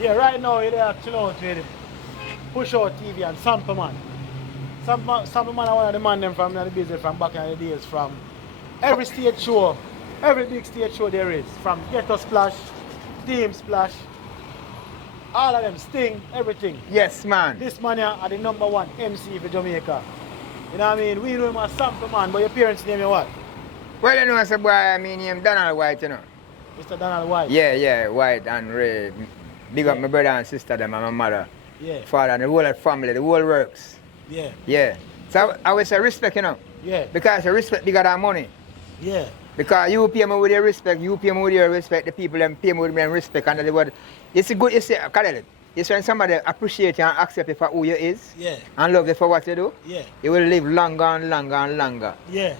Yeah, right now you're there chill out with Push Out TV and Sample Man. Sample Man are one of the man them from the business from back in the days from every stage show, every big stage show there is. From Ghetto Splash, Team Splash, all of them, Sting, everything. Yes, man. This man here are the number one MC for Jamaica. You know what I mean? We know him as Sample Man, but your parents name you what? Well, you know, as a boy, I mean, him Donald White, you know. Mr. Donald White. Yeah, White and Ray. Big up my brother and sister, them, and my mother. Yeah. Father, and the whole of family, the whole works. Yeah. Yeah. So I would say respect, you know. Yeah. Because the respect bigger than money. Yeah. Because you pay me with your respect, you pay me with your respect, the people them pay me with their respect, and the word. It's a good, it's when somebody appreciate you and accept you for who you is, Yeah. and love you for what you do, Yeah. you will live longer and longer and longer. Yeah.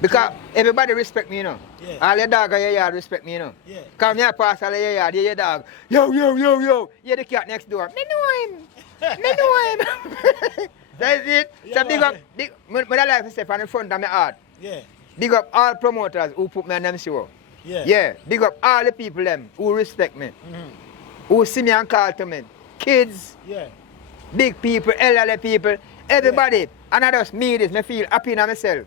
Because everybody respect me, you know. Yeah. All your dog in your yard respect me, you know. Yeah. Come here, pass all your yard, your dog. Yo. You're the cat next door. Me know him. That's it. Yeah, So big up, when I like to say from the front of my heart. Yeah. Big up all promoters who put me on them show. Yeah. Yeah. Big up all the people them who respect me. Who see me and call to me. Kids, Yeah. big people, elderly people, everybody. And I just me this, me feel happy in myself.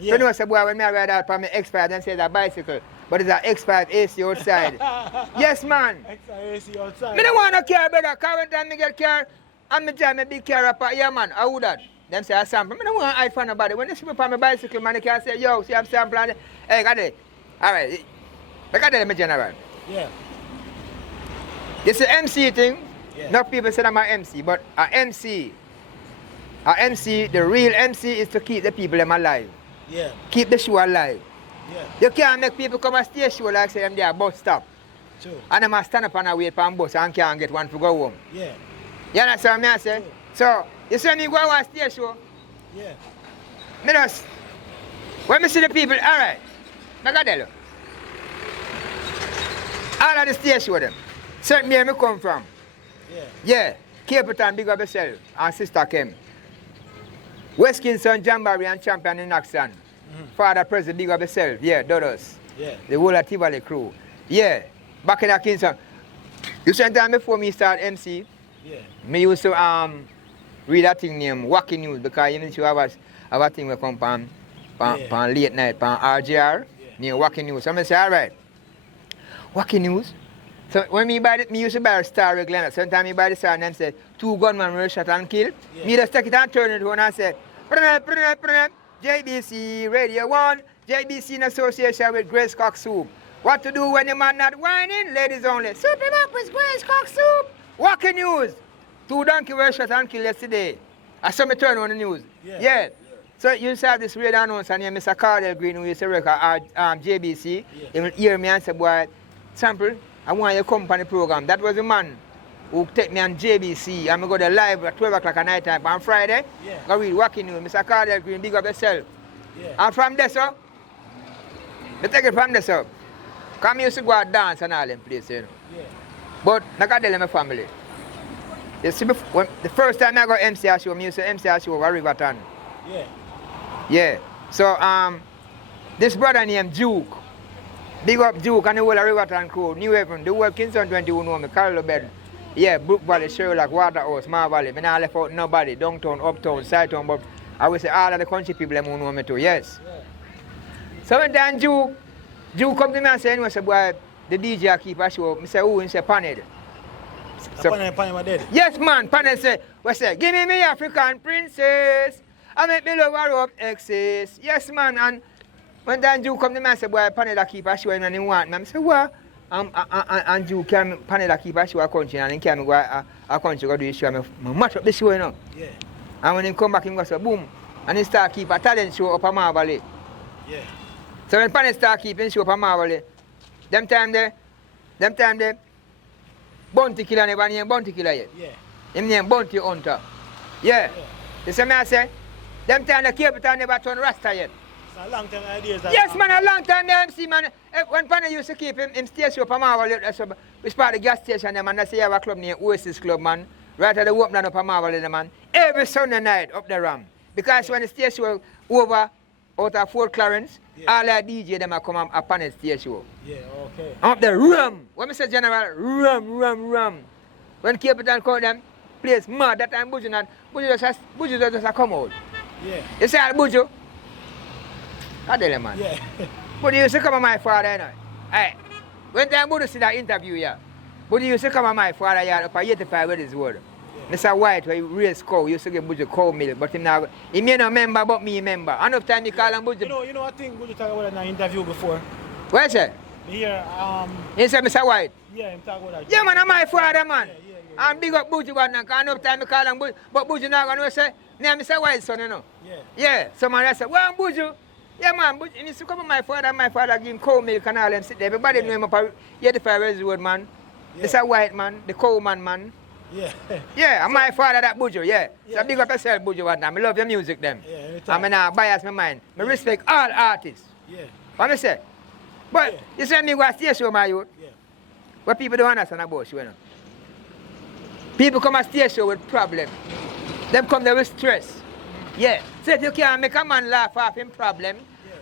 Yeah. You know, say boy, when me ride out from my X5, then say it's a bicycle, but it's an X5 AC outside. Yes, man. Extra AC outside. Me don't want no car, brother. Car when time me get car, and me drive me big car up, yeah, man. I would that. Them say I sample. Me don't want to hide from nobody. When they see me on my bicycle, man, they can say, yo, see I'm sampling. Hey, got it. All right. Look at that, me general. Yeah. It's an MC thing. Yeah. Enough people say I'm an MC, but a MC, the real MC is to keep the people them alive. Yeah. Keep the show alive. Yeah. You can't make people come and stay show like say them there bus stop. True. And them a stand up and a wait for a bus and can't get one to go home. Yeah. You understand what I say? True. So, you see me go and stay show, Yeah. me just, when me see the people, alright, I got tell you. All of the stage show them. Certain where me come from. Yeah. Yeah, Cape Town, big up yourself, and sister Kim. West Kingston, Jamboree and champion in action. Father President, big up yourself. Yeah, Dodos. Yeah. The whole of Tivoli crew. Yeah, back in the Kingston. You spent time before me start MC, Yeah. me used to read a thing named Wacky News because you know I have a thing we come on late night, on RGR, near Wacky News. So I say, alright, Wacky News. So when me used to buy a Star regular. Sometimes me buy the Star and them say, 2 gunmen were shot and killed. Yeah. Me just take it and turn it on and say, JBC Radio 1, JBC in association with Grace Cock Soup. What to do when the man not whining? Ladies only. Soup him up with Grace Cock Soup. Wacky News. 2 donkeys were shot and killed yesterday. I saw me turn on the news. Yeah. So you used to have this radio announcer named Mr. Cardell Green who used to work at JBC. He will hear me and say, boy, Sample, I want you to come on the program. That was the man who take me on JBC. I'm going to go there live at 12 o'clock at night time on Friday. Yeah. Go read Wacky News. Mr. Cardell Green, big up yourself. Yeah. And from there, so, they take it from there, so. Come used to go out dance and all them places, you know. Yeah. But like I tell my family. You see, when, the first time I got MC a show, I used to MC a show over Riverton. Yeah. Yeah. So this brother named Duke. Big up Duke and the whole of Riverton crew, New Haven, the whole Kingston 21 know me, Carlo Bed. Yeah, Brook Valley, Sherlock, Waterhouse, Mar Valley. I never left out nobody, downtown, uptown, side town, but I will say all of the country people them who know me too, yes. Yeah. So when then Duke come to me and say, anyway, say, boy, the DJ keep a show. I say, who? He say, Paned. So, Paned my dead. Yes, man. Paned say, we say, give me African princess. I make me love her up exes. Yes, man. And when then Duke come to me and say, boy, Paned keep a show and he want me. I say, what? And Duke can Paned keep a show a country and he can go a country go do the show. I match up the show, you know. Yeah. And when he come back, he go say, boom. And he start keep a talent show up a Mar Valley. Yeah. So when Paned start keeping show up a Mar Valley, them time there, Bounty Killer never named Bounty Killer yet. Yeah. Him named Bounty Hunter. Yeah. You see me I say, them time the Cape Town never turn Rasta yet. It's a long time ideas. Yes, man, a long time there, MC, man. When Paned used to keep him stay show up a Mar Valley, so we part the gas station, them, and I say you have a club named Oasis Club, man. Right at the opening up a Mar Valley, man. Every Sunday night up the Ram. Because when the stage show over out of Fort Clarence, all the DJ them a come up on the stage show. Yeah, okay. Up the rum. When I say general, rum. When Capital come them place mad that time Buju just come out. Yeah. You say Buju? I tell you man. Yeah. But you used to come to my father, you know. Hey, when time Buju see that interview here, but you used to come to my father here up at 85 with his word. Mr. White, where he raised cow, used to give Buju cow milk, but he may not remember, but me remember. Enough time he call him Buju. You know, I think Buju talked about it in an interview before. What say? Here, He said, Mr. White. yeah, him talk about that. Yeah, man, I'm my father, man. Yeah. And big up Buju, man, because enough time he call him Buju. But Buju not going to say, name Mr. White, son, you know. Yeah. Yeah, someone else said, well, Buju. Yeah, man, Buju, he used to come to my father give him cow milk and all them sit there. Everybody know him up at 85 years old, man. Yeah. Mr. White, man, the cow man. Yeah. Yeah, I'm my father that Buju, yeah. So big up yourself, Buju, one time. I love your music, them. Yeah, anytime. I'm not bias my mind. I respect all artists. Yeah. What I say? But Yeah. you say me go to stage show, my youth. Yeah. What people don't understand about show, you know. People come to stage show with problem. Them come there with stress. Yeah. So if you can't make a man laugh off him problem,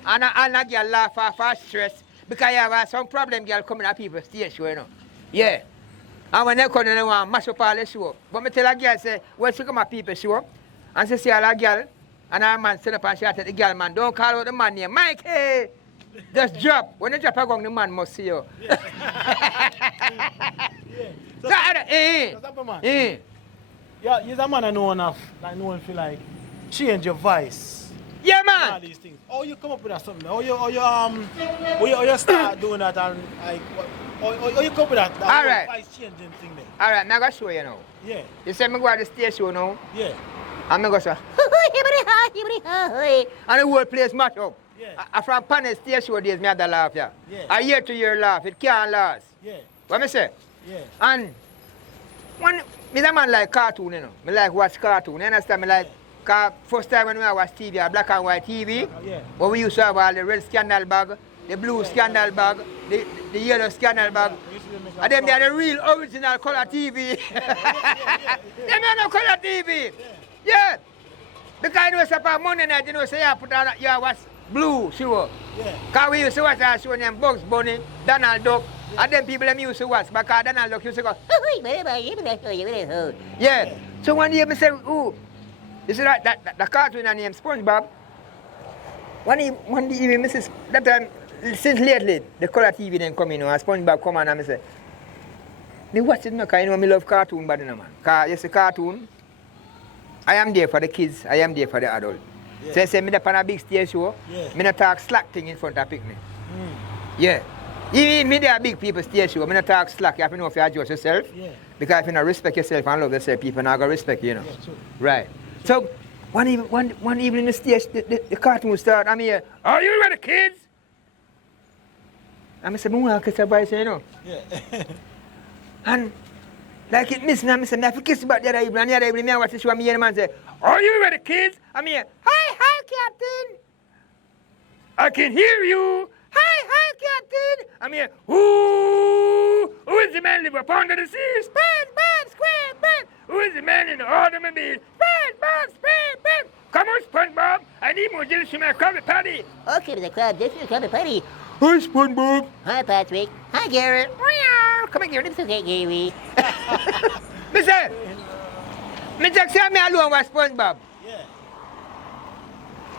and a girl laugh off her stress, because you have some problem girl coming at people stage show, you know. Yeah. And when they come, they want to mash up all the show. But me tell a girl, say, when she come at people show, and she see all a girl, and her man stand up and shout at the girl, man, don't call out the man name. Mike, hey! Just drop. When you drop a gun, the man must see you. Yeah. So, Yeah, you're a man I know enough, like no one feel like change your voice. Yeah, All man. these things. Oh, you come up with that something. Or you start doing that and like or you come up with that All right. voice changing thing there. All right, I'm going to show you now. Yeah. You say me go to the stage show now, Yeah. I'm going to say, and the whole place match up. Yeah. From panel stage show days, me had to laugh, yeah. Yeah. A year to year laugh, it can't last. Yeah. What me say? Yeah. And when me a man like cartoon, you know. Me like watch cartoon. You understand? Me like cause first time when we watch TV, black and white TV, Yeah. when we used to have all the red scandal bag, the blue scandal bag, the yellow scandal bag. And then they are the real original color TV. Them are no color TV. Yeah. Because you know say Monday night, you know say you put on you watch blue show. Yeah. Because we used to watch a show named Bugs Bunny, Donald Duck, and then people them used to watch because Donald Duck used to go, yeah. So one day I say, ooh, you see that the cartoon named SpongeBob? One day even Mrs. that time, since lately, the color TV then come in and SpongeBob come on and I say, me watch it now because you know I love cartoon bad man. Because you see cartoon, I am there for the kids, I am there for the adult. Yeah. So I say me up on a big stage show, me not talk slack thing in front of picnic. Yeah. Even me there big people stage show, me not talk slack, you have to know if you adjust yourself. Yeah. Because if you not respect yourself and love yourself, people not gonna respect you, you know. Yeah, true. Right. So one evening the stage, the cartoon start, I'm here, are you ready kids? And I say, I want to kiss a boy, you know. Yeah. And like it miss me, I say, I have to kiss about the other evening, and the other evening, I watch the show, and the man say, are you ready, kids? I'm here, hi, Captain. I can hear you. Hi, Captain. I'm here, who is the man live up under the sea? SpongeBob SquarePants. Who is the man in the automobile? SpongeBob SquarePants. Come on, SpongeBob. I need more jelly to my Krabby Patty. Okay, Mr. Crab, this is Krabby Patty. Hi, SpongeBob. Hi, Patrick. Hi, Garrett. Meow. Come here, it's okay, Gary. Mister, me just say me alone with SpongeBob. Yeah.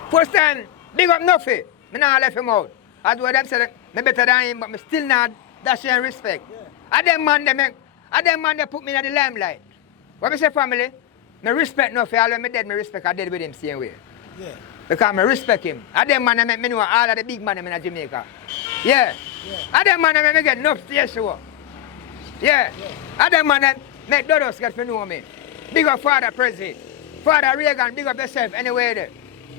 First time, big up nothing. Me not left him out. Although them say me better than him, but me still not dash him respect. Yeah. And them man they put me in the limelight. What me say family? Me respect nothing. Although me dead, me respect I dead with him same way. Yeah. Because me respect him. And them man they make me know all of the big man in Jamaica. Yeah. And them man they make me get enough stage show. Yeah. And them man they make Dodos get to know me. Big up Father President. Father Reagan, big up yourself anyway there.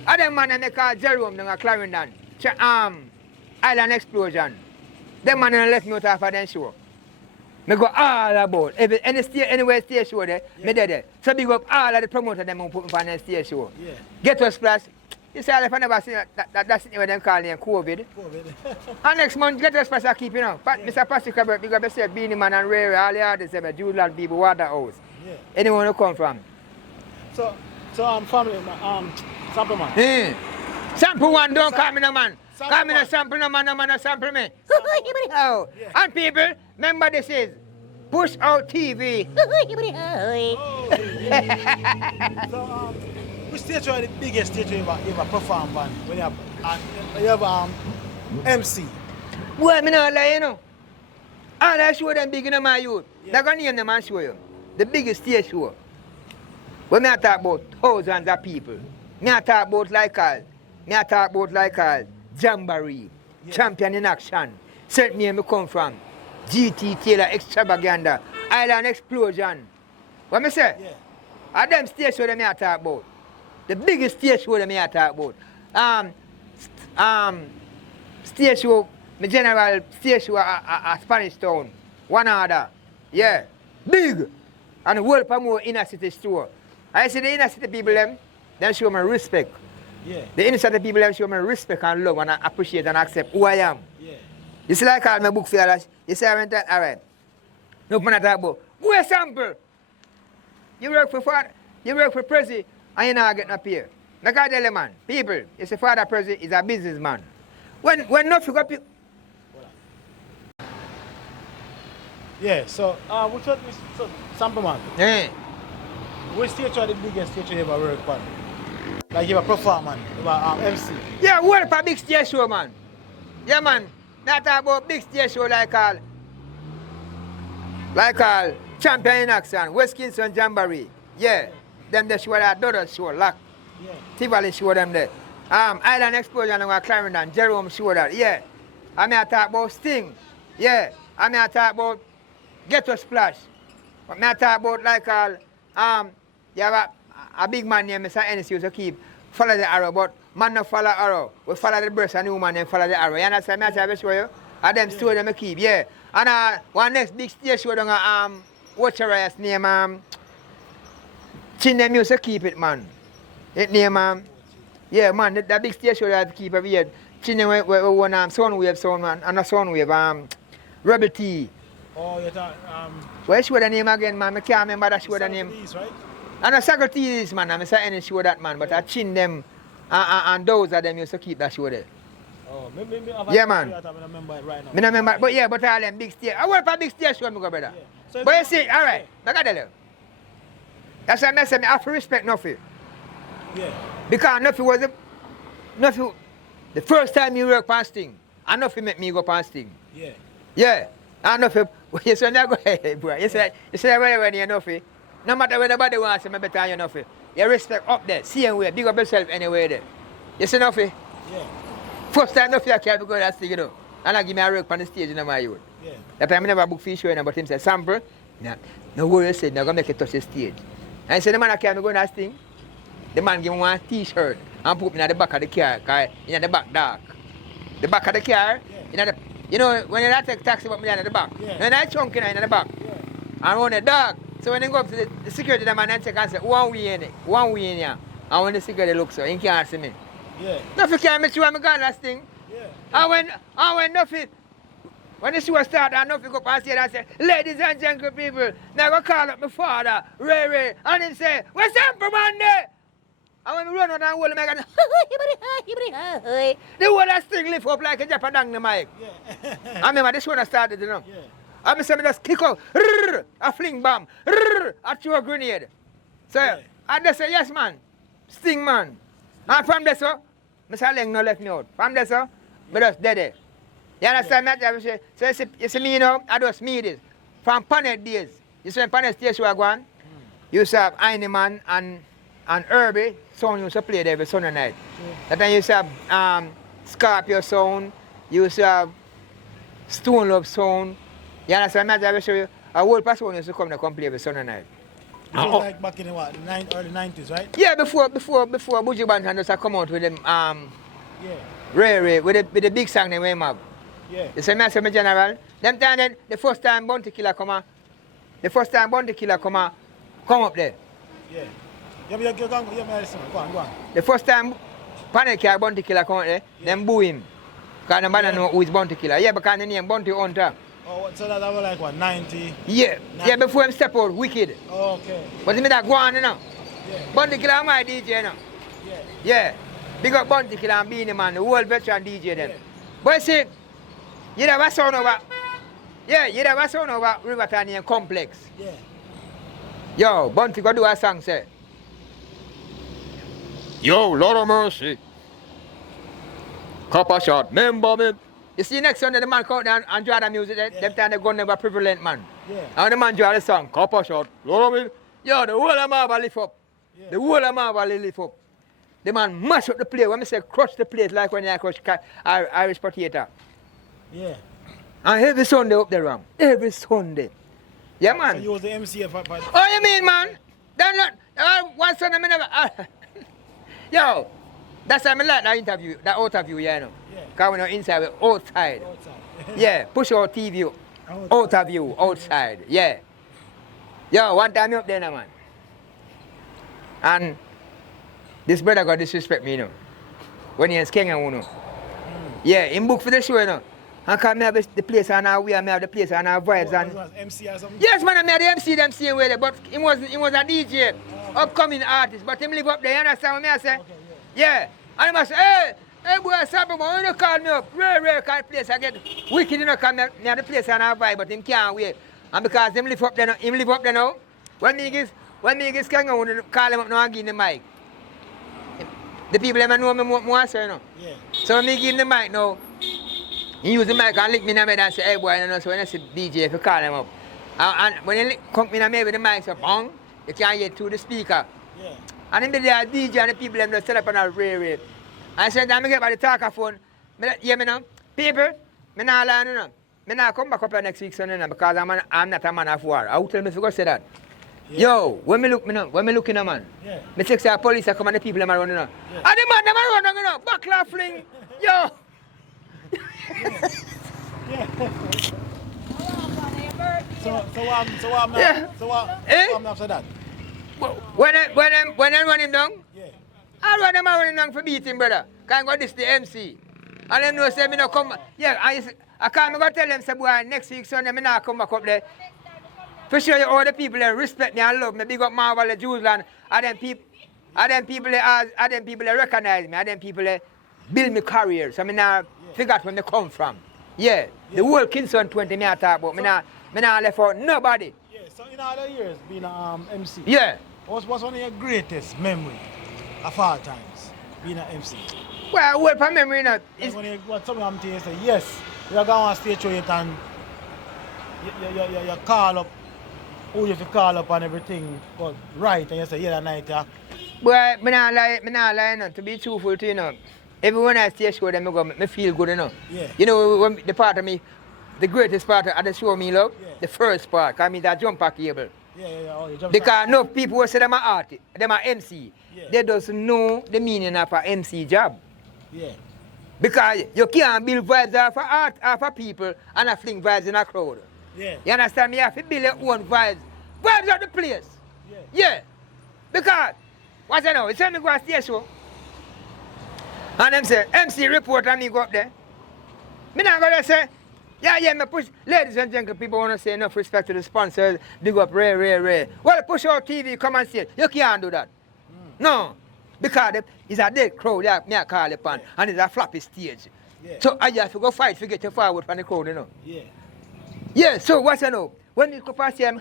And them man they make call Jerome down at Clarendon. Island Explosion. Them man they left me out of them show. Me go all about anywhere stage show there, me there. So big up all of the promoters them who put me on the stage show. Yeah. Get us plus. You say if I never see that's what them call them COVID. And next month get us plus I keep you know. Mr. Patrick Robert, big up yourself, Beanie Man and Ray, all the others, Julian people, Waterhouse. Yeah. Anyone who come from. So family, sample man. Sample one, don't call me no man. Sample Call me no man. sample no man, no sample me. Oh. And people, remember this is Push Out TV. Oh, yeah. So, which stage show is the biggest stage you ever performed on? When you have MC? Boy, me not lie, you know. All I show them big in my youth. Yeah. They're going to name them and show you. The biggest stage show. When I talk about thousands of people, me I talk about Jamboree, Yeah. Champion in Action, St. Me come from, GT Taylor Extravaganza, Island Explosion. What me say? Yeah. At them stage show them I talk about. The biggest stage show them I talk about. Stage show, my general stage show at Spanish Town. One order. Yeah. Big. And world for more inner city store. I see the inner city people them show me respect. Yeah. The inner city people them show me respect and love and I appreciate and accept who I am. Yeah. You see like I call my book for you, you say I went that, alright. No man talk about. Go a sample. You work for father, you work for Prezi and you not get no pay. Like I tell you man, people, you say Father Prezi is a businessman. When nothing got people. Yeah, so which one is sample man? Yeah. Which stage show is the biggest stage you ever work on? Like you ever perform man, you ever MC? Yeah, work for big stage show man. Yeah man. Not talk about big stage show like all Champion in Action, West Kingston Jamboree. Yeah. Them the show that Dodo show lock. Yeah. Tivoli show them there. Island Explosion and Clarendon, Jerome show that. Yeah. I mean I talk about Sting. Yeah. I mean I talk about Ghetto Splash. But me I talk about like all you have a big man named Mr. Ennis used to keep follow the arrow, but man no follow arrow. We follow the breast and new man then follow the arrow. You understand me? I say show you. And them story them I keep, yeah. And one next big stage show down watch your ass name Chin them used to keep it man. It name yeah man, that big stage show that keep every year. Chin them we one Soundwave sound man and a Soundwave Rebel T. Oh, you thought Where show the name again man? I can't remember that show the name. These, right? And a Socrates man, I'm saying any show that man, but I chin them and those of them used to keep that show there. Oh, maybe Yeah, man. I don't remember it right now. Me not remember, but yeah, but all them big stage. I work for big stage show, me go brother. Yeah. So But you see, alright, I got tell you. That's why I say I have to respect nothing. Yeah. Because nothing the first time you work past thing, and nothing make me go past thing. Yeah. Yeah. And nothing you say go ahead, bro. You say when you nothing. No matter when nobody wants to, better than you nothing. You respect up there, same way, big up yourself anyway there. You see nothing? Yeah. First time nothing I can't go that thing, you know. And I give me a work on the stage in my youth. Yeah. That time I never book fish show, but him say, sample, no worry, you said, now go make it touch the stage. And I said, the man I can't go in that thing. The man give me one t-shirt and put me in the back of the car, because in the back dark. The back of the car, you know, when you take taxi, put me in the back. Yeah. And I chunk in the back. Yeah. And run the dark. So when they go up to the security, the man and check and say, one way in here. And when the security looks so, he can't see me. Yeah. Nothing can make sure I'm gone that thing. Yeah. And when nothing, when the show start and nothing go past here and say, ladies and gentlemen people, now go call up my father, Ray, and him say, where's Sample man there? And when we run out and hold him, I go, the whole that thing lift up like a Japadang the mic. Yeah. I remember this one started, you know. Yeah. I say, I just kick out, a fling bomb, I throw a grenade. So, Yeah. I just say, yes, man, Sting, man. And from there, so, Mr. Leng no left me out. From there, so, I just dead there. You understand me? I say, so you see me, you know, I just meet this. From Panet days, you see when Panet station was going, you used to have Heineman and Herbie, sound used to play there every Sunday night. That time you used to have Scorpio sound, you used to have Stone Love sound. You understand? I will show you. A whole person used to come to play every Sunday night. This was like back in the what, early 90s, right? Yeah, before Buju Banton just come out with them Yeah. Ray with the big song they went up. Yeah. You see me say me general. Them time then the first time Bounty Killer come up there. Yeah. Go on. The first time Panic Car Bounty Killer come out there, them boo him. Because nobody know who is Bounty Killer. Yeah, because the name Bounty Hunter. Oh, so that was like what, 90? Yeah. Yeah, before him step out, wicked. Oh, okay. But he made that go on, you know. Yeah. Bounty Killer my DJ, you know. Yeah. Yeah. Big up Bounty Killer and Beanie Man, the whole veteran DJ them. Yeah. But you see, you never sound over. Yeah, you never saw no about Riverton named Complex. Yeah. Yo, Bunty go do a song, say. Yo, Lord of mercy. Copper shot, remember me. You see next Sunday the man come down and draw the music, them time they go never prevalent man. Yeah. And the man draw the song, Copper shot, Lord of me. Yo, the whole of Marvel lift up. Yeah. The whole of Marvel lift up. The man mash up the plate. When I say crush the plate like when you crush Irish potato. Yeah. And every Sunday up there, Ram. Every Sunday. Yeah, man. So you was the MC for Oh, you mean, man? That's not. One Sunday, I never. Yo, that's why I like that interview, that out view, you know. Yeah. Because we're not inside, we're outside. outside. Yeah, push our TV out view, outside. Yeah. Yo, one time you up there, now, man. And this brother got disrespect me, you know. When he is king, you know. Yeah, in book for the show, you know. And come have the place on our way, I have the place on our vibes. And Was MC or something? yes, man, I made the MC them same way, but he was a DJ, upcoming artist, but him live up there, you understand what I say? Okay, Yeah. And I must say, hey boy, Sabi, man, you call me up. Rare call place, I get wicked, you know, come me have the place on our vibe, but him can't wait. And because him live up there now, when me give Kangaroo, call him up now and give him the mic. The people them know me more, so, you know. Yeah. So when me give him the mic now, he use the mic and lick me in the head and say, hey boy, you know, so when I see DJ, if you call him up. And when he come in the head with the mic, so bang, you can't get through the speaker. Yeah. And then there are DJ and the people them just set up on a rare. I said, I'm get by the talkaphone. Yeah, me know. People, me not lie, you know. Me not come back up here next week, Sunday, you know, because I'm not a man of war. I will tell me if you go say that. Yeah. Yo, when me look in a man, Yeah. me say the police are come and the people them are running, you know. Yeah. And the man them are running, you know. Backla fling. Yo. So what Yeah. I'm after that? When I run him down, Yeah. I run him out down for beating, brother. Can't go this the MC. And them know say me no come. Yeah, I can't go tell them say boy next week Sunday me not come back up there. For sure all the people that respect me and love me, big up Marvel the Jews and them people that recognize me, and them people that build me career. So me not forget where me come from. Yeah. The whole Kingston 20 me I talk about. Me not left out nobody. Yeah. So in all the years being a MC. Yeah. What's one of your greatest memory of all times being an MC? Well, for memory not. Like when what someone tell you say, yes, you're going on stage show it and you call up who you have to call up and everything but right and you say, yeah, that night, yeah. Boy, me not lie, no. To be truthful to you, know. Everyone I stage show them, me feel good, you know. Yeah. You know, when the part of me, the greatest part of the show me love, Yeah. the first part, because me that jumper cable. Yeah. Oh, you jump Because no people who say them are artist, them are MC. Yeah. They doesn't know the meaning of an MC job. Yeah. Because you can't build vibes off of art, off of people, and I fling vibes in a crowd. Yeah. You understand me? You have to build your own vibes. Vibes of the place. Yeah. Yeah. Because, what's I know? You say me go to stage show. And them say, MC report and me go up there. Me not gonna say, yeah, me push. Ladies and gentlemen, people want to say enough respect to the sponsors. Big up, rare. Well, push out TV, come and see it. You can't do that. No. Because it's a dead crowd, yeah, me I call upon, and it's a floppy stage. Yeah. So I have to go fight to get you forward from the crowd, you know. Yeah. Yeah, so what's I know? When you come and see him,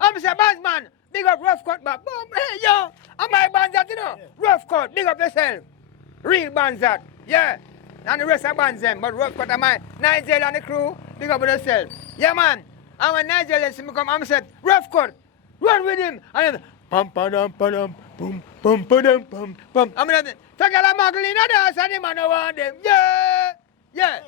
I'm say, man, big up rough cut back. Boom, hey, yo, I'm my bands that, you know. Yeah. Rough cut, big up yourself. Real bands that, yeah. And the rest of bands them, but rough cut are my Nigel and the crew, big up yourself. Yeah, man. And when Nigel see me come, I'm say, rough cut, run with him. And then, pum, pa-dum, pa-dum, boom, pum, pa-dum, pum, pum. I'm like, take a muggle in a dance and the man don't want them. Yeah.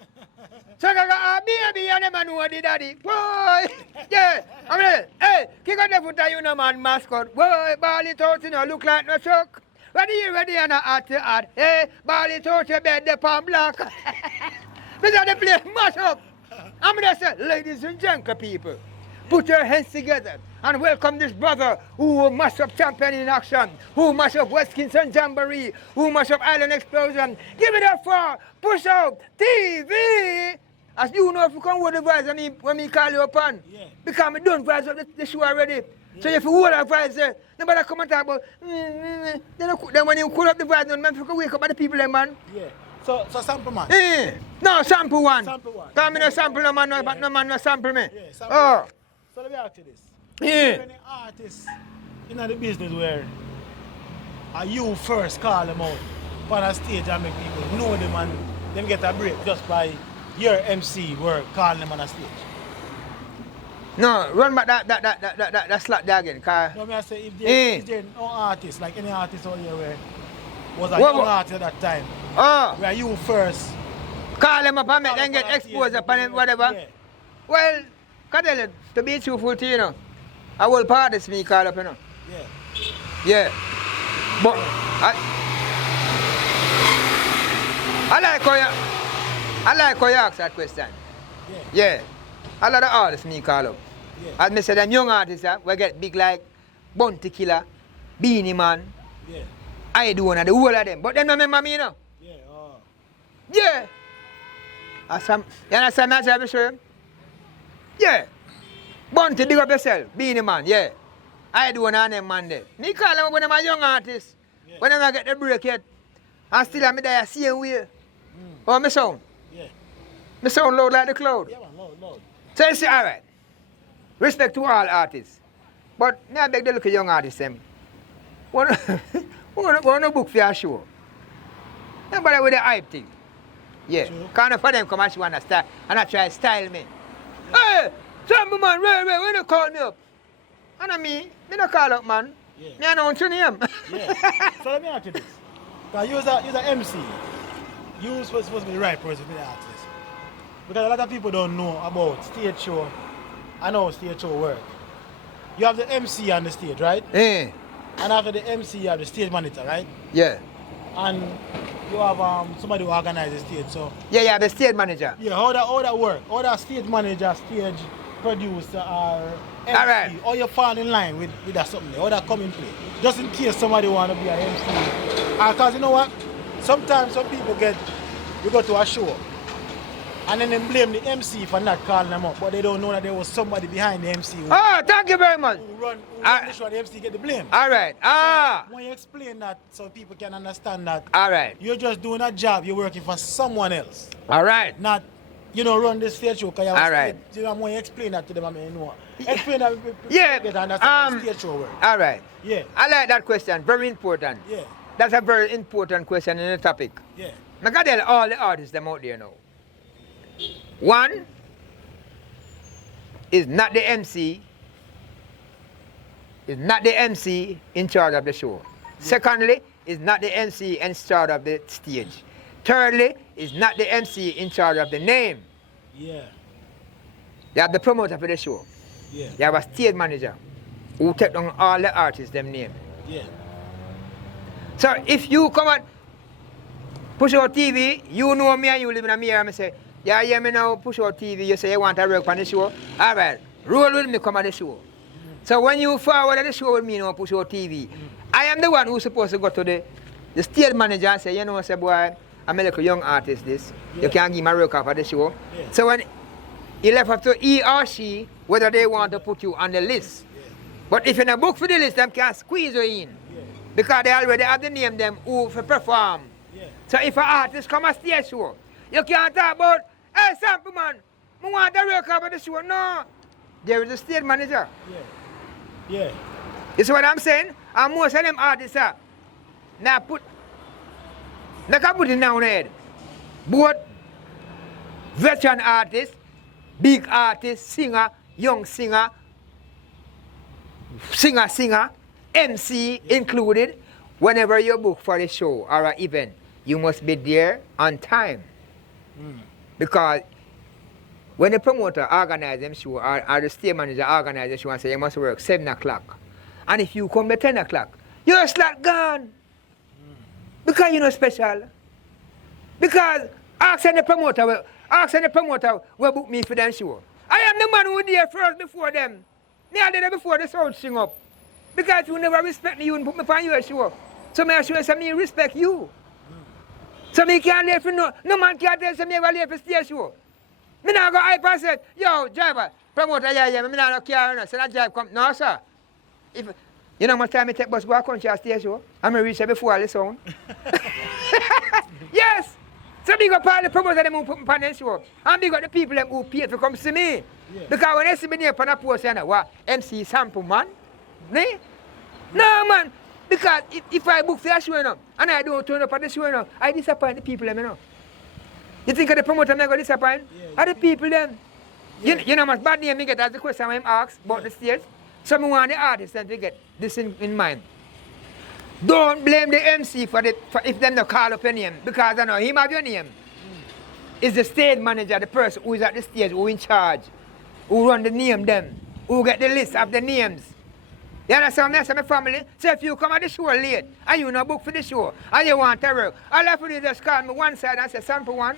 So I got a baby and the man who the daddy. Boy, yeah. I'm like, hey, kick on the foot of you, no man, mascot. Boy, ball it out, you know, look like no shock. Ready, and a heart to heart. Hey, ball it out your bed, the palm block. Because the place mash up. I'm going to say, ladies and gentlemen, people, put your hands together and welcome this brother who mash up Champion in Action, who mash up West Kingston Jamboree, who mash up Island Explosion. Give it up for Push Out TV. As you know, if you come with the vibes when me call you upon, Yeah. because we done vibes up the show already. So if you hold our vibes there, nobody come and talk about, then when you call up the vibes, man, you can wake up at the people there, man. Yeah. So sample man. No, sample one. Sample one. Come no sample no man, Yeah. no man no sample me. Yeah, sample Oh. one. So let me ask you this. Yeah. Is there any artists in the business where are you first call them out on a stage and make people know them and them get a break just by your MC work calling them on a stage? No, run back that slot there again, car. No, me I say if Eh. there no artist, like any artist out here where was a What- young artist at that time, Oh, where you first call them up and make them get on a stage, exposed up and whatever. Yeah. Well, can tell you, to be truthful to you, know, I will part this me call up, you know. Yeah. Yeah. But I like how you ask that question. Yeah. Yeah. A lot of artists me call up. Yeah. As me say, them young artists, we get big like Bounty Killer, Beanie Man, Yeah. I do one of the whole of them. But them don't remember me, you know. Yeah. Oh. Yeah. You understand me? I show you? Yeah. Bounty, big up yourself. Beanie Man, yeah. I do one of them man there. Me call them when them a young artists. Yeah. When them not get the break yet. And still I'm there same way. Oh, me sound? Yeah. Me sound loud like the cloud. Yeah, man, loud. So you say, all right. Respect to all artists. But me I beg the little young artists them. Want to book for your show. Nobody with the hype thing. Yeah. True. Can't for them come and show and style and I try to style me. Hey, some man, wait, when you call me up? And I me not call up man. Yeah. Me announce your name. Yeah. So let me ask you this. Because you're an MC. You're supposed to be the right person to be the artist. Because a lot of people don't know about stage show and how stage show work. You have the MC on the stage, right? Eh, And after the MC, you have the stage manager, right? yeah. And you have somebody who organizes the stage. So Yeah, the stage manager. yeah, how that work? How that stage manager, stage producer, or MC, Alright. or you fall in line with that something, how that come in play? Just in case somebody want to be an MC. Because you know what? Sometimes some people we go to a show and then they blame the MC for not calling them up, but they don't know that there was somebody behind the MC who Oh, thank you very much. run Ah. the show and the MC get the blame. All right. Ah, When you explain that so people can understand that all right. you're just doing a job, you're working for someone else. All right. Not, run the stage show because you have All right. stage. You know, when you explain that to them, I mean, you know. Explain that Yeah, get understand how the stage show work. All right. Yeah, I like that question. Very important. yeah, That's a very important question in the topic. yeah, I got tell all the artists them out there now. One is not the MC. Is not the MC in charge of the show. Secondly, is not the MC in charge of the stage. Thirdly, is not the MC in charge of the name. yeah, You have the promoter for the show. yeah, You have a stage manager who take down all the artists them name. yeah, So if you come and push out TV, you know me and you live in a mirror and I say, yeah, hear me now, push out TV, you say you want to work on the show. All right, roll with me, come on the show. So when you forward the show with me, you know, push out TV, I am the one who's supposed to go to the stage manager and say, you know, say, boy, I'm a little young artist this. Yeah. You can't give me a work for the show. Yeah. So when he left up to he or she, whether they want to put you on the list. But if you're in a book for the list, them can squeeze you in. yeah, Because they already have the name them who for perform. yeah, So if an artist come a stage show, you can't talk about, hey, sample man, I want to work over the show. No. There is a stage manager. yeah, yeah, You see what I'm saying? And most of them artists are now they can put it down head. Both veteran artists, big artists, singer, young singer, MC included. Whenever you book for a show or an event, you must be there on time. Because when the promoter organizes them show or the stage manager organizes the show and say you must work 7 o'clock. And if you come at 10 o'clock, you're slot gone. Because you're not special. Because asking the promoter will book me for them show. I am the man who was there first before them. Me I did it before the sound sing up. Because you never respect me, you wouldn't put me on your show. So me assure you, me respect you. So me can't live for no man can't tell me I live for stage show. Me not go hype and say, yo, driver, promoter, yeah, me not care, no. So that drive come, no, sir. If you know how much time I take bus go to country stage show, I'm reach there before all the sound. Yes. So big up all the promoters them who put me on the show. And big up the people them who pay to come see me. Yeah. Because when they see me there on a post, you know, what, MC sample, man. Nee? No, man. Because if I book for a show, you know, and I don't turn up at the show, you know, I disappoint the people them, you know. You think of the promoter I'm going to disappoint? Yeah, Are the people them? Yeah. You know how much bad name me get as the question when I ask about the stage? So I want the artist them to get this in mind. Don't blame the MC for if them not call up your name. Because I know him have your name. Is the stage manager, the person who is at the stage, who in charge, who run the name them, who get the list of the names. You understand me? So my family, so if you come at the show late, and you no book for the show, and you want to work, all I have to do is just call me one side and say, sample one.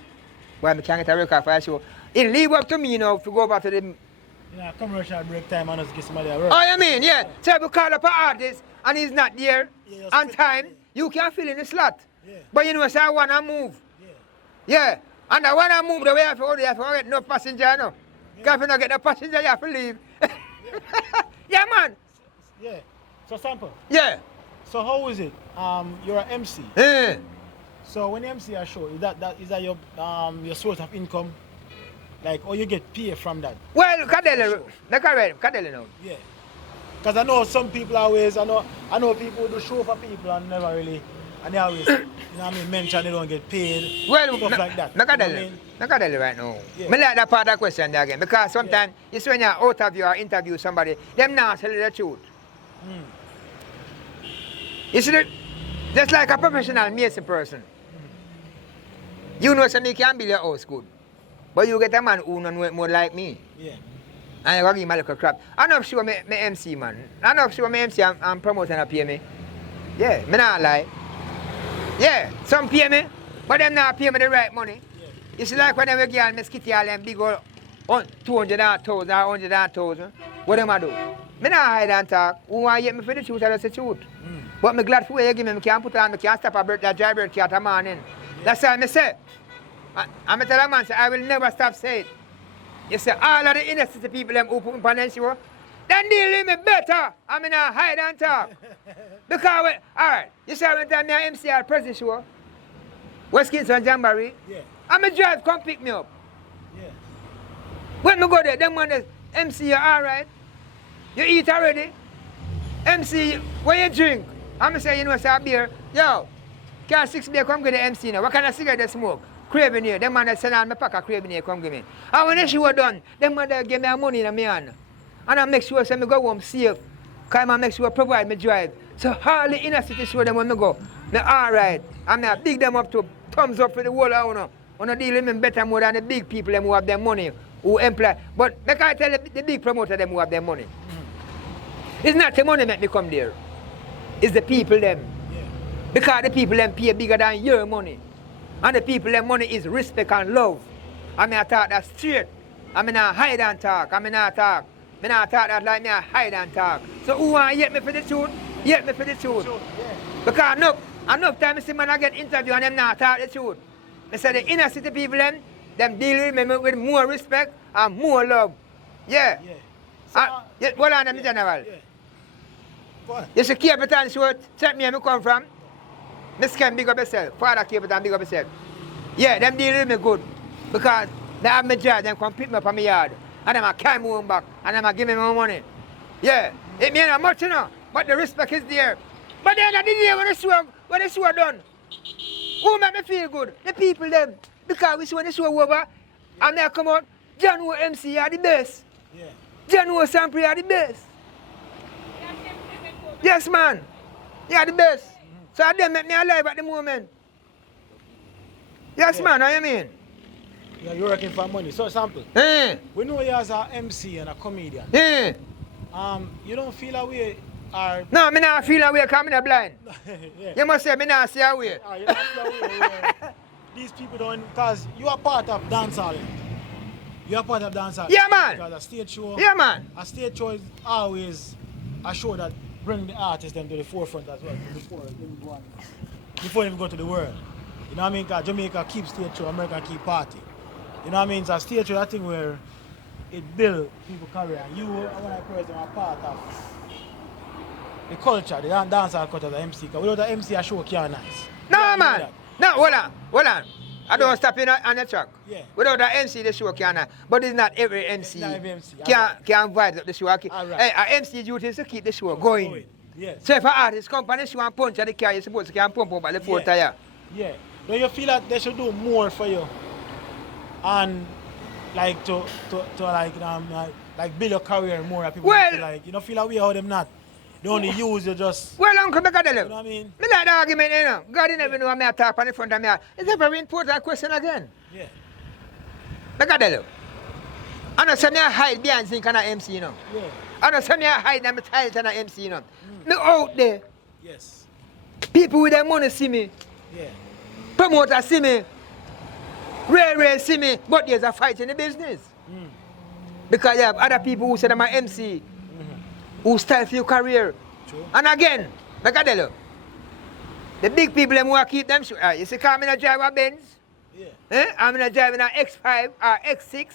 Well, I can't get a record for a show. It leave up to me now to go back to the... Yeah, commercial break time and us get somebody at work. Oh, you mean? Yeah. So if you call up an artist and he's not there Yeah, on fit- time, yeah. you can fill in the slot. Yeah. But you know, say I want to move. Yeah. Yeah. And I want to move the way I have to get no passenger, no. Because if you don't get no passenger, you have to leave. Yeah, man. Yeah. So sample. Yeah. So how is it? You're an MC. Eh. So when you MC a show, is that your source of income? Like, or you get paid from that? Well, Kadele, that's correct. Kadele now. Yeah. Because I know some people always, I know people who do show for people and never really, and they always, you know what I mean, mention they don't get paid, Well, stuff like that. Kadele right now. Yeah. Me like that part of the question there again. Because sometimes, you see when you're out of your interview somebody, them not tell you the truth. You see, just like a professional mason person. You know somebody can build your house good. But you get a man who don't know it more like me. Yeah. And you give him a little crap. I'm not sure me MC, man. I'm not sure me MC and promoting a pay me. Yeah, me not lie. Yeah, some pay me, but them not pay me the right money. Yeah. It's like when they girl, Miss Kitty, all them big old 200,000 or 100,000. What am I do? Me not hide and talk. Who want to get me for the truth, I just say truth. But me glad for what you give me, I can't put on, I can't stop a bird, that dry bird cat a morning. That's all I say. I'm tell a man, say, I will never stop saying. You say, all of the innocent people them who put me on the show, then deal with me better. I mean, I hide and talk. Because, all right, you say, when time I MC at President show, West Kingston Jamboree, Yeah. I'm a drive, come pick me up. Yeah. When me go there, them man, MC, you all right? You eat already? MC, what you drink? I'm say, you know, say a beer. Yo, can 6 beer come get the MC now? What kind of cigarette they smoke? Craving here. Them man that send on me pack a craving here, come give me. And when the show done, them man that give me money in my hand. And I make sure say me go home safe. Because I make sure I provide me drive. So all the inner city show them when me go, me all right. And me big them up to thumbs up for the whole of you. Wanna deal with me better more than the big people them who have their money, who employ. But make I tell the big promoter them who have their money. It's not the money make me come there. It's the people them. Yeah. Because the people them pay bigger than your money. And the people them money is respect and love. I mean I talk that straight. I mean I hide and talk. I mean I talk. I talk that like me I hide and talk. So who want to get me for the truth? Get me for the truth. Sure. Yeah. Because enough time I see man I get interview and them not talk the truth. I say the inner city people them deal with me with more respect and more love. Yeah. Yeah. So, Hold on, Mr. General. Yeah. Go on. You see Capitan show, check me where I come from. Miss Ken, big up yourself. Father Capitan, big up yourself. Yeah, them deal with me good. Because they have me job, them come pick me up on my yard. And them a carry me home back. And them a give me my money. Yeah. It means not much, you know. But the respect is there. But then at the day when the show done, who make me feel good? The people them. Because we see when the show over, and they come out, John who MC are the best. Yeah. John who Sampre are the best. Yes, man. You are the best. So they make me alive at the moment. Yes, Yeah. man, how you mean? Yeah, you're working for money. So sample. Eh, We know you as an MC and a comedian. eh. You don't feel a way or No, me not feel away because I'm not blind. yeah. You must say me not see away. You don't feel a way where these people don't, because you are part of dancehall. You are part of dancehall. Yeah, man. Because a stage show. Yeah, man. A stage show is always a show that bring the artists them to the forefront as well before they go to the world. You know what I mean? Because Jamaica keep stage show, America keep party. You know what I mean? It's a stage show, that thing where it build people's career. And you, when I person, are part of the culture, the dancehall culture of the MC. Because without the MC, a show can't nice. No, You know man. that? No, hold on. I don't stop you on the track. Yeah. Without an MC, the show can. But it's not every MC, Not every MC. can vibe up the show. Alright. Hey, an MC duty is to keep the show going. Yes. So if an artist come on the show and punch at the car, you're supposed to can pump up at the fourth tire. Yeah. Do you feel that they should do more for you? And like to like build your career more and people Well- feel like you don't feel away how them not. They only use you just Well, Uncle, make a tell you. you know what I mean? Me like the argument, you know. God didn't even know me talk on the front of me. It's a very important question again. Yeah. Make a tell you. I know some me hide behind zinc and a MC, you know. Yeah. I know some me hide them tiles and a MC, you know. Me out there. Yes. People with their money see me. Yeah. Promoters see me. Railway see me. But there's a fight in the business. Because you have other people who say they're MC. Who style for your career. True. And again, like I tell you, the big people them want to keep them sure. You see, I'm in a drive a Benz. Yeah. I'm in a drive in a X5 or X6.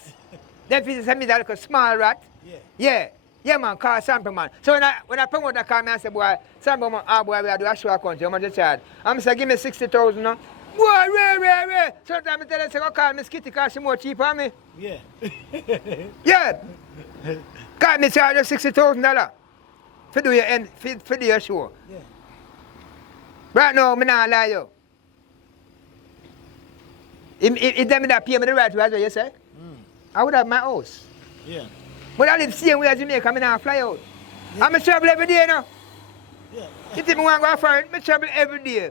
Then people say me that like a small rat. Yeah. Yeah. Yeah, man, call sample, man. So when I promote a car, I say, boy, sample, man, boy, we do a show a country, how much you charge? I'm say, give me 60,000, no? Boy, rare. Sometimes I tell her, say, go call me Skitty, because she more cheap on me. Yeah. Yeah. Call me charge you $60,000 for do your show. Yeah. Right now, I'm not lie you. If them that pay me the right way, as what you say, I would have my house. Yeah. But I live same way as Jamaica, I'm not fly out. Yeah. I'm travel every day now. Yeah. You think I want to go foreign? I travel every day.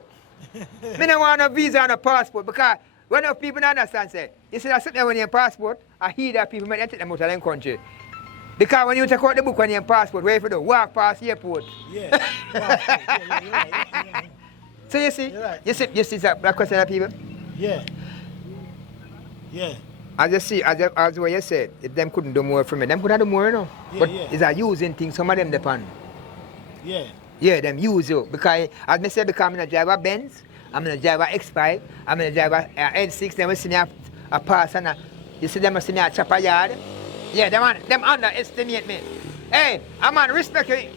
I don't want no visa and a passport because when enough people don't understand, say, you see that something when you have a passport, I hear that people might take them out of their country. Because when you take out the book when you have a passport, where you do? Walk past the airport. Yeah. Yeah. So you see, You're right. you see that question of people? Yeah. Yeah. As you see, as what you said, if them couldn't do more for me, them could have do more, you know. Yeah, but yeah. it's a using thing, some of them depend. Yeah. Yeah, them use you. Because, as I said, because I'm going to drive a Benz, I'm going to drive a X5, I'm going to drive a N6, then we see me a pass and you see them see me a chopper yard. Yeah, them underestimate me. Hey, I'm on respect you.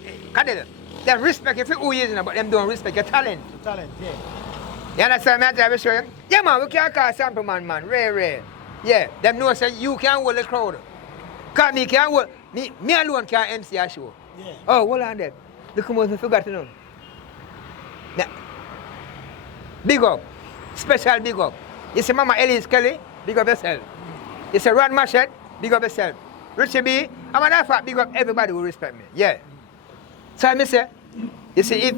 Them respect you for who you is, but them don't respect your talent. Talent, yeah. You understand me? I drive a show you? Yeah, man, we can't call sample man, rare. Yeah, them know say you can't hold the crowd. Because me can't hold, me alone can't MC a show. Yeah. Oh, hold on there. Look how much I forgot to know. Now, big up. Special big up. You see Mama Elise Kelly, big up yourself. You see Ron Machette, big up yourself. Richie B, I'm an fact, big up everybody who respect me. Yeah. So I say, you see,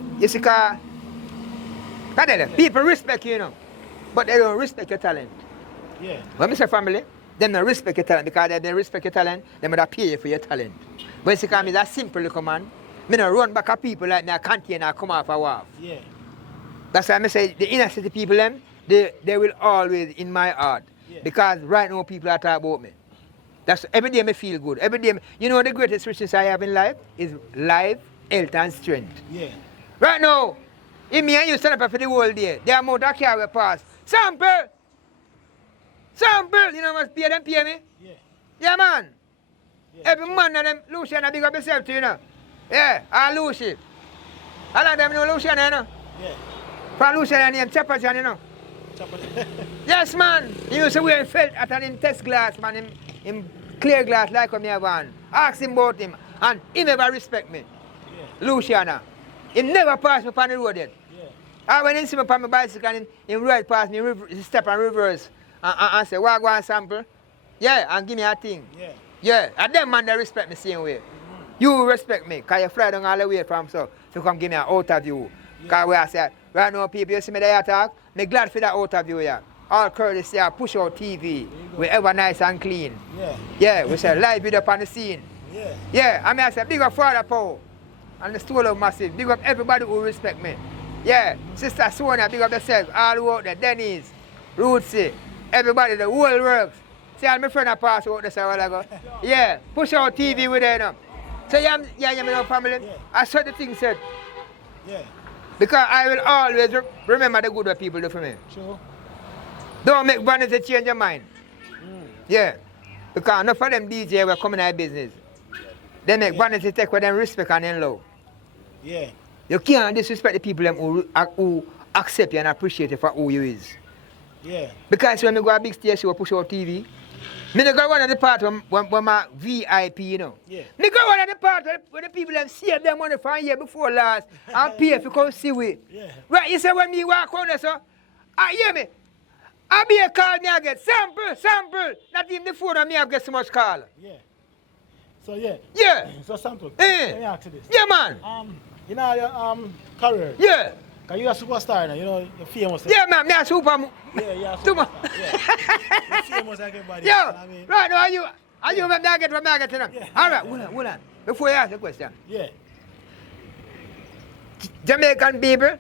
people respect you, you know, but they don't respect your talent. Yeah. When I say family, them don't respect your talent because if they respect your talent, they might pay you for your talent. But you see, because I'm that simple little man, I don't run back at people like me, I can't hear and come off a wharf. Yeah. That's why I say the inner city people, them, they will always in my heart. Yeah. Because right now people are talking about me. That's every day I feel good. Every day, you know the greatest riches I have in life is life, health and strength. Yeah. Right now, if me and you stand up for the whole day, the amount of car we pass. Sample! You know how much pay them pay me? Yeah. Yeah, man. Yeah. Every man of them, Lucian, I big up yourself too, you know. Yeah, all Lucy. All of them know Lucian, you know. Yeah. For Lucian, I name Chopper John, you know. Chopper. Yes, man. He used to wear felt at an test glass, man. Him clear glass like me have on. Ask him about him. And he never respect me. Yeah. Luciana. He never passed me on the road yet. Yeah. I when he see me on my bicycle and he ride past me, he step and reverse. And say, go and sample. Yeah, and give me a thing. Yeah. Yeah, and them man they respect me same way. You respect me, because you fly down all the way from so to come give me an out of view. Because we I say, right now people, you see me there talk, me glad for that out of view, yeah. All courtesy of Push Out TV, we ever nice and clean. Yeah. Yeah, we say live video up on the scene. Yeah. Yeah, I mean I say big up Father Paul and the Stool of Massive, big up everybody who respect me. Yeah, Sister Sonia, big up yourself, all who out there, Dennis, Rootsy, everybody, the whole works. See, all my friend I pass out this a while ago. Yeah, Push Out TV with them. So yeah, you know family, Yeah. I saw the thing said, Yeah. because I will always remember the good what people do for me. True. Don't make vanity change your mind. Yeah, because enough of them DJ will come in our business. They make vanity take with them respect and them love. Yeah. You can't disrespect the people them who accept you and appreciate you for who you is. Yeah. Because when I go a big stage show, push out TV, me no go one of the part when my VIP, you know. Yeah. Me go one of the part where the people have saved their money from year before last and pay if you come see we. Yeah. Right, you say when me walk on there, so, I hear me. I be a call me I get sample. Not even the phone and me I get so much call. Yeah. So yeah. Yeah. So sample. Eh. Let me ask you this. Yeah, man. You know your career. Yeah. Cause you're a superstar now, you know, you're famous. Yeah, man, me a super. Yeah, you're a Too much. superstar. Yeah. You're famous like everybody. Yo, You know what I mean? right now, are you me I get what I get to them? Yeah. All right, hold on. Before you ask the question. Yeah. Jamaican people,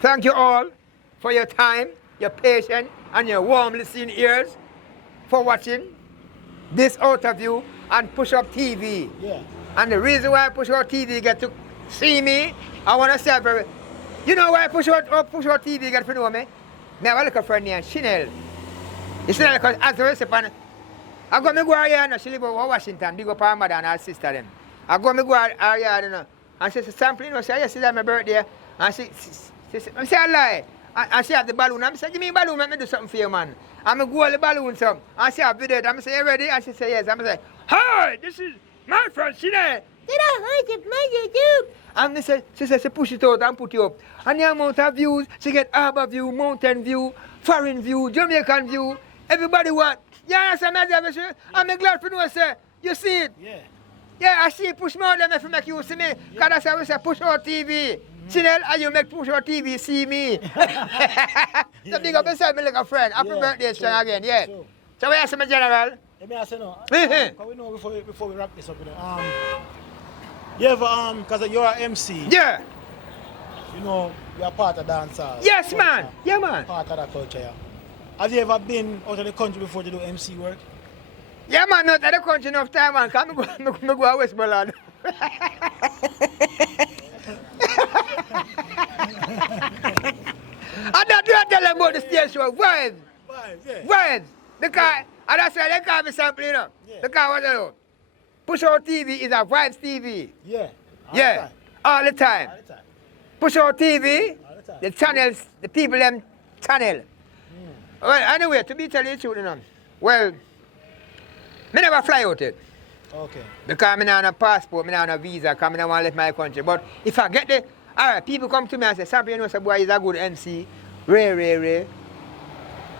thank you all for your time, your patience, and your warm listening ears for watching this interview and Push Up TV. Yeah. And the reason why Push Up TV get to see me, I want to say very. You know why Push Up TV get to know me? Me have a little friend named Chanel. You see that because as a recipe, I go here and she live over Washington, big up her mother and her sister them. I go her yard, you know, and she say, sample, you know, say, yesterday my birthday, and she say, I say, I lie. And she have the balloon, and I say, give me a balloon, let me do something for you, man. And I go all the balloon, some, and she have video, and I say, you ready? And she say, yes. And I say, hi, this is my friend, Chanel. Did I hurt it, my YouTube? And she said, she push it out and put you up. And the amount of views, she get harbour view, mountain view, foreign view, Jamaican view, everybody what? You understand me? I'm glad for you, sir. You see it? Yeah. Yeah, I see it push me out there if you make you see me. Because that's how we say push out TV. Chanel, and you make push out TV see me. So big up yourself, me like a friend. Happy birthday, strong again, yeah. So we ask my general. Let me ask you now. Mhm. Because we know before we wrap this up, you know, you ever because you're an MC. Yeah. You know, you're part of dancehall. Yes, culture, man. Yeah, man. Part of that culture, yeah. Have you ever been out of the country before to do MC work? Yeah, man, not at the country enough time, man. Come go to Westmoreland. And that's what I tell them about the stage show. Vibes. Yeah. Vibes. Because, and that's why they call me sample, you know. Yeah. Because what you know, Push Out TV is a Vibes TV. Yeah. Yeah. All the time. All the time. Push Out TV, All the time. the channels, the people them channel. Well, anyway, to be telling you the truth, you know, well, me never fly out it. Okay. Because I don't have a passport, I don't have a visa, because I don't want to leave my country. But if I get there, alright, people come to me and say, Sample, you know, boy, he's a good MC. Ray.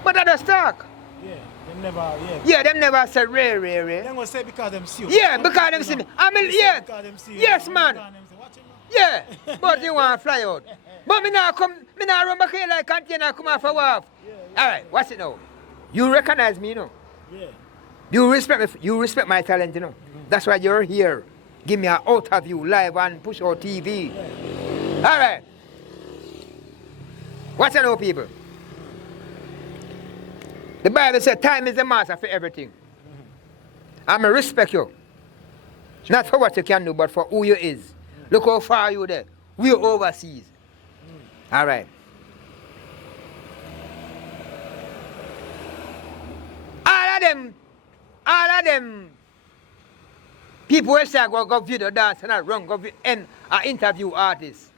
But I just talk. Yeah. Them never, Yeah, them never said Ray. Them gonna say because them see you. Yeah, because them see me. I mean, yeah. Because them see you. Yes, man. Because them say, "Watch him, man." Yeah, but you want to fly out. But me now run back here like container come off a wharf. Alright, watch it now. You recognize me, you know. Yeah. You respect my talent, you know. That's why you're here. Give me an interview live on Push Out TV. Alright. Watch it now, people. The Bible said time is the master for everything. I'm going to respect you. Not for what you can do, but for who you is. Look how far you there. We're overseas. Alright. All of them people who say go video dance and run, and interview artists.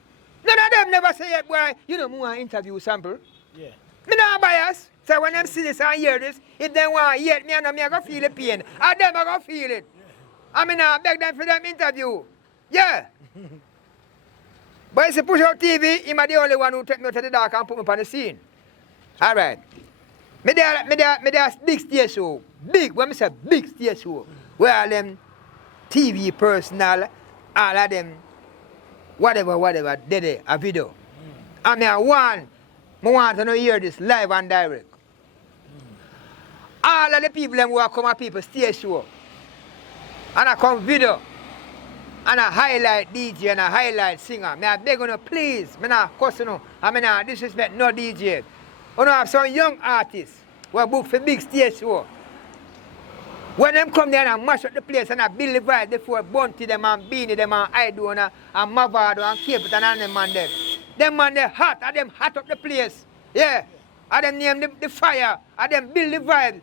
None of them never say, boy, you don't want to interview sample. Yeah. Me not bias. So when them see this and hear this, if they want to hear it, me and me I go feel the pain. And them I go feel it. I mean, I beg them for them interview. Yeah. But it's a Push Out TV, I'm the only one who take me to the dark and put me on the scene. All right. Me there big stage show. Big, when I say big stage show, where all them TV personnel, all of them, whatever, did a video. And I want to hear this live and direct. All of the people them who are come people stage show. And I come video. And I highlight DJ and I highlight singer. I beg you, please. I not cuss you. I not disrespect no DJ. You have some young artists who are booked for big stage show. When them come there and mash up the place and I build the vibe before Bunty them and Beanie them and Idona and Mavado and Capleton and them man there. Them man there hot, and them hot up the place. Yeah. And them name the fire, and them build the vibe.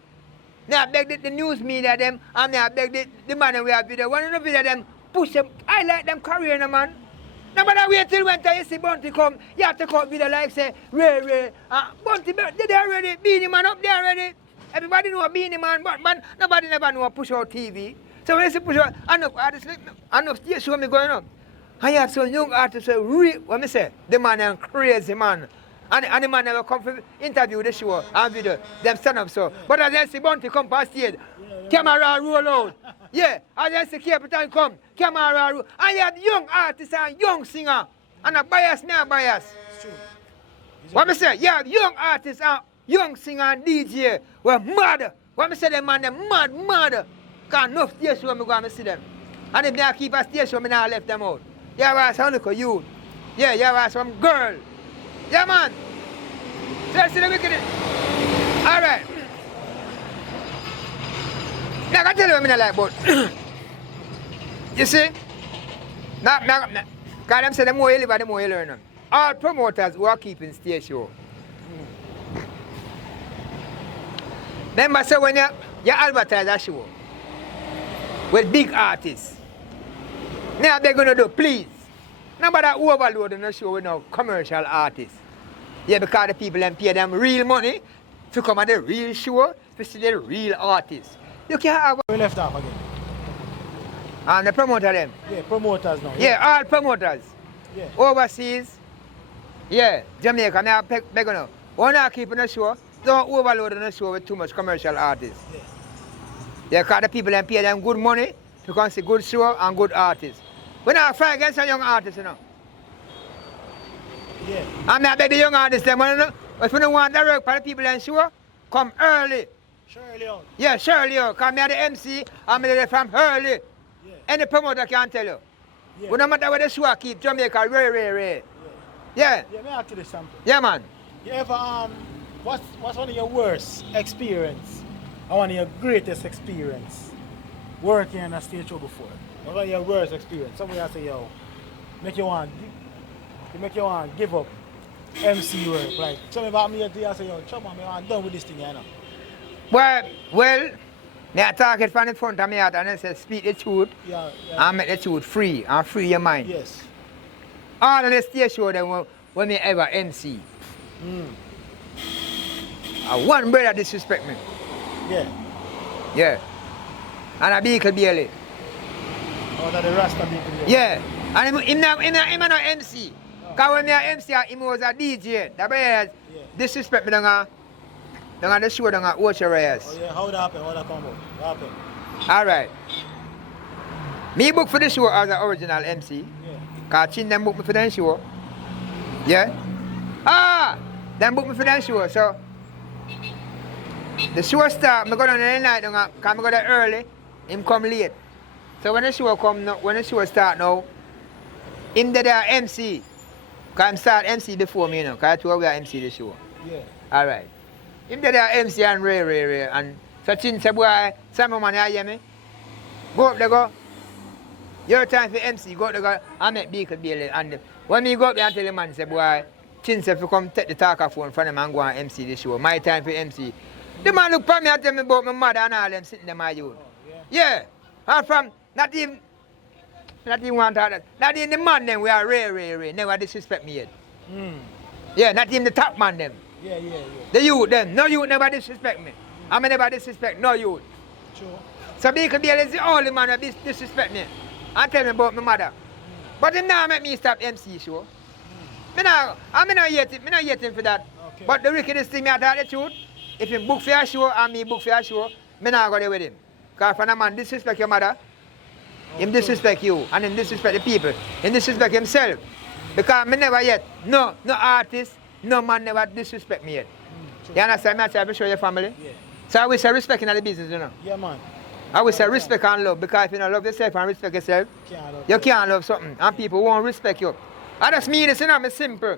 Now I beg the news media them, and I beg the man we have video. One of the video them push them, I like them career, man. Nobody wait till when you see Bunty come. You have to come video like say, Ray. Bunty, they there already. Beanie Man up there already. Everybody know a Beanie Man, but nobody never know a push out TV. So when you see push out, enough stage show me going up. I have some young artists say, what me say? The man is crazy man. And the man never come for interview the show and video. Them stand up so. But as I see Bunty come past stage, camera roll out. Yeah, as I see Capital come, camera roll. And you have young artists and young singer. And a bias, not bias. It's true. What me say? You have young artists and young singer and DJ. We're mad. What me say them man, them mad. Because enough stage show me go and see them. And if they keep a stage show, me now left them out. You have some little youth. Yeah, you have some girl. Yeah, man. So let's see the wicked. All right. Now, I can tell you what I mean, like, but you see, because them say the more you live, the more you learn. All promoters who are keeping stage show. Remember, so when you advertise a show with big artists, now they're going to do, please. Nobody overloading the show with no commercial artists. Yeah, because the people them pay them real money to come on the real show, to see the real artists. You can't have. We left off again. And the promoter them. Yeah, promoters now. Yeah, all promoters. Yeah. Overseas. Yeah, Jamaica. Now beg you now. When you keeping the show, don't overload the show with too much commercial artists. Yeah. Yeah, because the people them pay them good money to come see good show and good artists. We not fight against a young artist, you know. Yeah. I'm not beg the young artists them, you know. If you don't want to work for the people in show, come early. Surely out. Yeah, surely out. Because me are the MC, I'm there from early. Yeah. Any promoter can tell you. Yeah. We no matter where the show keep Jamaica, ray. Yeah. Yeah, may I ask you this something? Yeah, man. You ever what's one of your worst experience and one of your greatest experience working in a stage show before? What's one of your worst experience? Somebody say, yo, make you want to give up MC work. Like somebody about me I say, yo, chum, I'm done with this thing, you know. Well, me I talk it from the front of me out and I say speak the truth Yeah. and make the truth free and free your mind. Yes. All of the stage show them when me ever MC. One brother disrespect me. Yeah. Yeah. And a vehicle barely. Oh, that the Rasta people. Yeah. And him not MC. Because when me a MC, him was a DJ. The brother disrespect me down the show down at Ocean Reyes. Oh yeah, how that happen? How that come about? What happened? Alright. Me book for the show as an original MC. Yeah. Because Chin them book me for the show. Yeah? Them book me for the show. So, the show start, I go down in the night, because I go there early, him come late. So when the show start now, him there MC. Because I start MC before me, you know, because I told we are MC the show. Yeah. Alright. Him there MC and Ray. And so Chin said, boy, Simon man, you hear me? Go up there, go. Your time for MC, go up there, go. I make vehicle bail. And when me go up there and tell the man, say, boy, Chin said, if you come take the talker phone from him and go and MC the show, my time for MC. The man look for me and tell me about my mother and all them sitting there, my youth. Oh, Yeah. And from, not even one that. Not even the man them, we are Ray. Never disrespect me yet. Yeah, not even the top man them. Yeah. The youth them. No youth never disrespect me. I mean never disrespect no youth. Sure. So Beacon Bill is the only man that disrespect me. And tell me about my mother. But him now make me stop MC show. Me not yet him for that. Okay. But the wickedest thing me I tell the truth, if him book for a show and me book for a show, me not go there with him. Because if a man disrespect your mother, him disrespect you and him disrespect the people. Him disrespect himself. Because me never yet, no artist, no man never disrespect me yet. You understand me? I try to show your family. Yeah. So I will say respect in the business, you know. Yeah, man. I will say respect and love, because if you don't love yourself and respect yourself, you can't love something and people won't respect you. I just mean this, you know, I'm simple.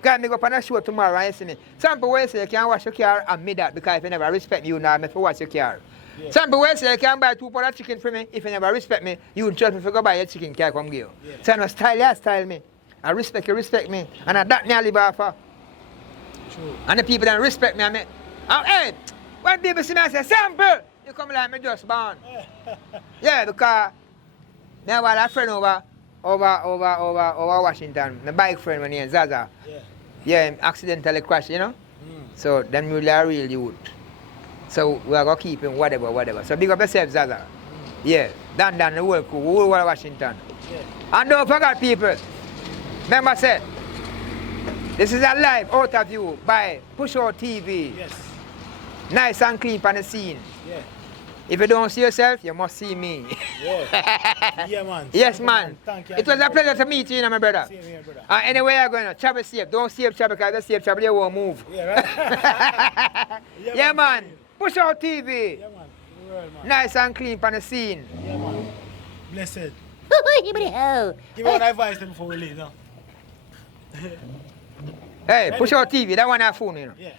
Because I go up on a show tomorrow and you see me. Some people will say you can't wash your car and me that, because if you never respect me, you now have to wash your car. Yeah. Some people will say you can't buy 2 pounds of chicken for me. If you never respect me, you won't trust me to go buy your chicken, can't come give you. Yeah. So I style me. I respect you, respect me. And I that me I live off of. True. And the people that respect me, hey, when people see me, I say, Sample, you come like me just born. Yeah, because now while a friend over, over Washington. My bike friend when he in Zaza. Yeah. Yeah, him accidentally crashed, you know? So them really are real youth. So we are gonna keep him whatever. So big up yourself, Zaza. Yeah. Dan the whole crew, whole world Washington. Yeah. And don't forget people. Remember say, this is a live out of you by Push Out TV. Yes. Nice and clean on the scene. Yeah. If you don't see yourself, you must see me. Yeah. Yeah, man. Yes, man. Thank you. It was a pleasure to meet you, my brother. Same here, brother. Anyway, you're going to travel safe. Don't save travel because if you save travel, you won't move. Yeah, right? Yeah, man. Push Out TV. Yeah, man. World, man. Nice and clean on the scene. Yeah, man. Blessed. Hibbity ho. Give me one advice then before we leave, no? Hey, Push Out TV. That one I phone, you know. Yeah.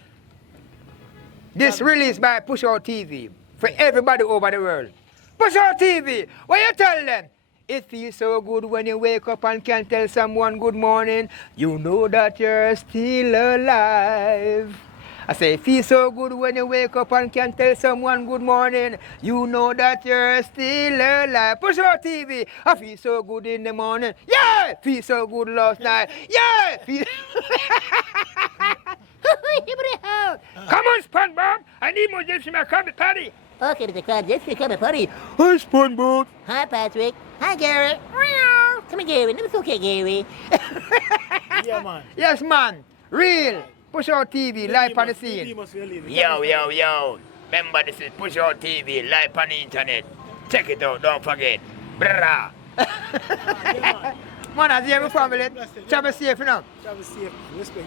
This released by Push Out TV for everybody over the world. Push Out TV. What you tell them? It feels so good when you wake up and can tell someone good morning. You know that you're still alive. I say it feels so good when you wake up and can tell someone good morning. You know that you're still alive. Push Out TV. I feel so good in the morning. Yeah! Feel so good last night. Yeah! Feel Hibbity ho. Come on, SpongeBob. I need more Gypsy McCobbit patty. Okay, Mr. Krabs, let's become a party. Hi, SpongeBob. Hi, Patrick. Hi, Gary. Meow. Come here, Gary. It's okay, Gary. Yeah, man. Yes, man. Real. Push Out TV, live on the scene. Yo. Remember, this is Push Out TV, live on the internet. Check it out, don't forget. Brrrah. Yeah, man. Man, as you have a family, travel safe, you know. Travel safe. Respect.